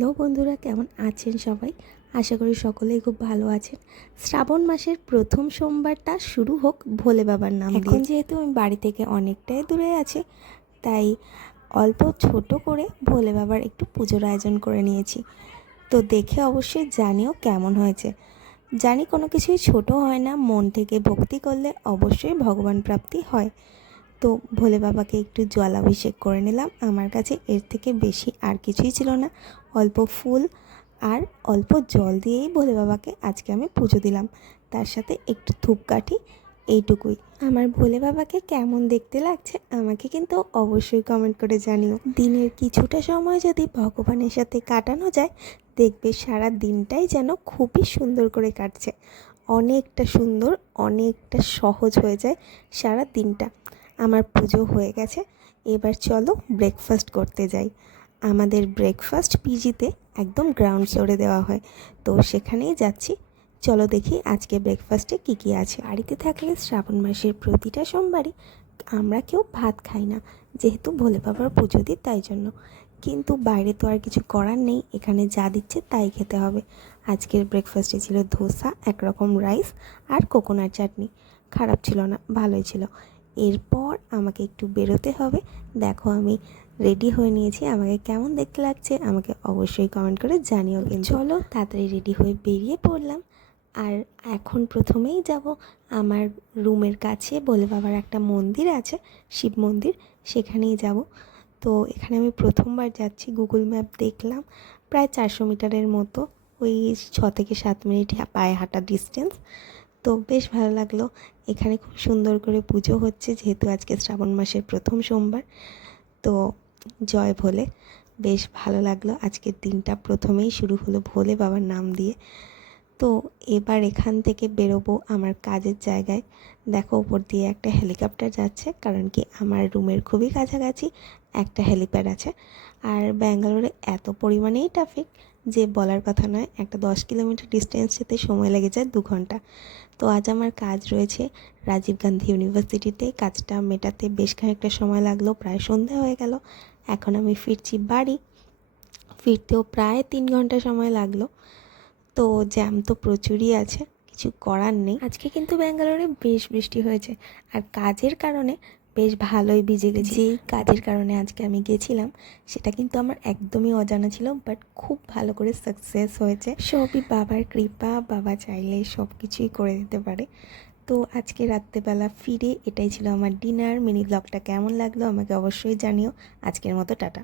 Hello বন্ধুরা, কেমন আছেন সবাই? আশা করি সকলেই খুব ভালো আছেন। শ্রাবণ মাসের প্রথম সোমবারটা শুরু হোক ভোলে বাবার নাম দিয়ে। এখন যেহেতু আমি বাড়ি থেকে অনেকটাই দূরে আছি, তাই অল্প ছোট করে ভোলে বাবার একটু পুজোর আয়োজন করে নিয়েছি। তো দেখে অবশ্যই জানিও কেমন হয়েছে। জানি কোনো কিছুই ছোট হয় না, মন থেকে ভক্তি করলে অবশ্যই ভগবান প্রাপ্তি হয়। তো ভোলে বাবাকে একটু জলাভিষেক করে নিলাম। আমার কাছে এর থেকে বেশি আর কিছুই ছিল না। অল্প ফুল আর অল্প জল দিয়েই ভোলে বাবাকে আজকে আমি পুজো দিলাম। তার সাথে একটু ধূপকাঠি, এইটুকুই। আমার ভোলে বাবাকে কেমন দেখতে লাগছে আমাকে কিন্তু অবশ্যই কমেন্ট করে জানিও। দিনের কিছুটা সময় যদি ভগবানের সাথে কাটানো যায়, দেখবে সারা দিনটাই যেন খুবই সুন্দর করে কাটছে। অনেকটা সুন্দর, অনেকটা সহজ হয়ে যায় সারা দিনটা। আমার পুজো হয়ে গেছে, এবার চলো ব্রেকফাস্ট করতে যাই। আমাদের ব্রেকফাস্ট পিজিতে একদম গ্রাউন্ড ফ্লোরে দেওয়া হয়, তো সেখানেই যাচ্ছি। চলো দেখি আজকে ব্রেকফাস্টে কী কী আছে। বাড়িতে থাকলে শ্রাবণ মাসের প্রতিটা সোমবারই আমরা কেউ ভাত খাই না, যেহেতু ভোলে বাবার পুজো দিই তাই জন্য। কিন্তু বাইরে তো আর কিছু করার নেই, এখানে যা দিচ্ছে তাই খেতে হবে। আজকের ব্রেকফাস্টে ছিল ধোসা, একরকম রাইস আর কোকোনাট চাটনি। খারাপ ছিল না, ভালোই ছিল। এরপর আমাকে একটু বেরোতে হবে। দেখো আমি রেডি হয়ে নিয়েছি, আমাকে কেমন দেখতে লাগছে আমাকে অবশ্যই কমেন্ট করে জানিও। কিন্তু চলো তাড়াতাড়ি রেডি হয়ে বেরিয়ে পড়লাম। আর এখন প্রথমেই যাব আমার রুমের কাছে ভোলে বাবার একটা মন্দির আছে, শিব মন্দির, সেখানেই যাব। তো এখানে আমি প্রথমবার যাচ্ছি। গুগল ম্যাপ দেখলাম প্রায় 400 মিটারের মতো, ওই 6 থেকে 7 মিনিট পায়ে হাঁটা ডিস্টেন্স। তো বেশ ভালো লাগলো। এখানে খুব সুন্দর করে পুজো হচ্ছে, যেহেতু আজকে শ্রাবণ মাসের প্রথম সোমবার। তো জয় ভোলে, বেশ ভালো লাগলো। আজকের দিনটা প্রথমেই শুরু হলো ভোলে বাবার নাম দিয়ে। তো এবার এখান থেকে বেরোবো আমার কাজের জায়গায়। দেখো উপর দিয়ে একটা হেলিকপ্টার যাচ্ছে, কারণ কি আমার রুমের খুবই কাছাকাছি একটা হেলিপ্যাড আছে। আর ব্যাঙ্গালোরে এত পরিমাণেই ট্রাফিক যে বলার কথা নয়। একটা 10 কিলোমিটার ডিস্টেন্স যেতে সময় লেগে যায় 2 ঘন্টা। তো আজ আমার কাজ রয়েছে রাজীব গান্ধী ইউনিভার্সিটিতে। কাজটা মেটাতে বেশ খানিকটা সময় লাগলো, প্রায় সন্ধ্যা হয়ে গেল। এখন আমি ফিরছি বাড়ি, ফিরতেও প্রায় 3 ঘন্টা সময় লাগলো। তো জ্যাম তো প্রচুরই আছে, কিছু করার নেই। আজকে কিন্তু ব্যাঙ্গালোরে বেশ বৃষ্টি হয়েছে, আর কাজের কারণে বেশ ভালোই ভিজে গেছি। যেই কাজের কারণে আজকে আমি গেছিলাম সেটা কিন্তু আমার একদমই অজানা ছিল, বাট খুব ভালো করে সাকসেস হয়েছে। সবই বাবার কৃপা, বাবা চাইলে সব কিছুই করে দিতে পারে। তো আজকে রাত্রেবেলা ফিরে এটাই ছিল আমার ডিনার। মিনি ব্লগটা কেমন লাগলো আমাকে অবশ্যই জানিও। আজকের মতো টাটা।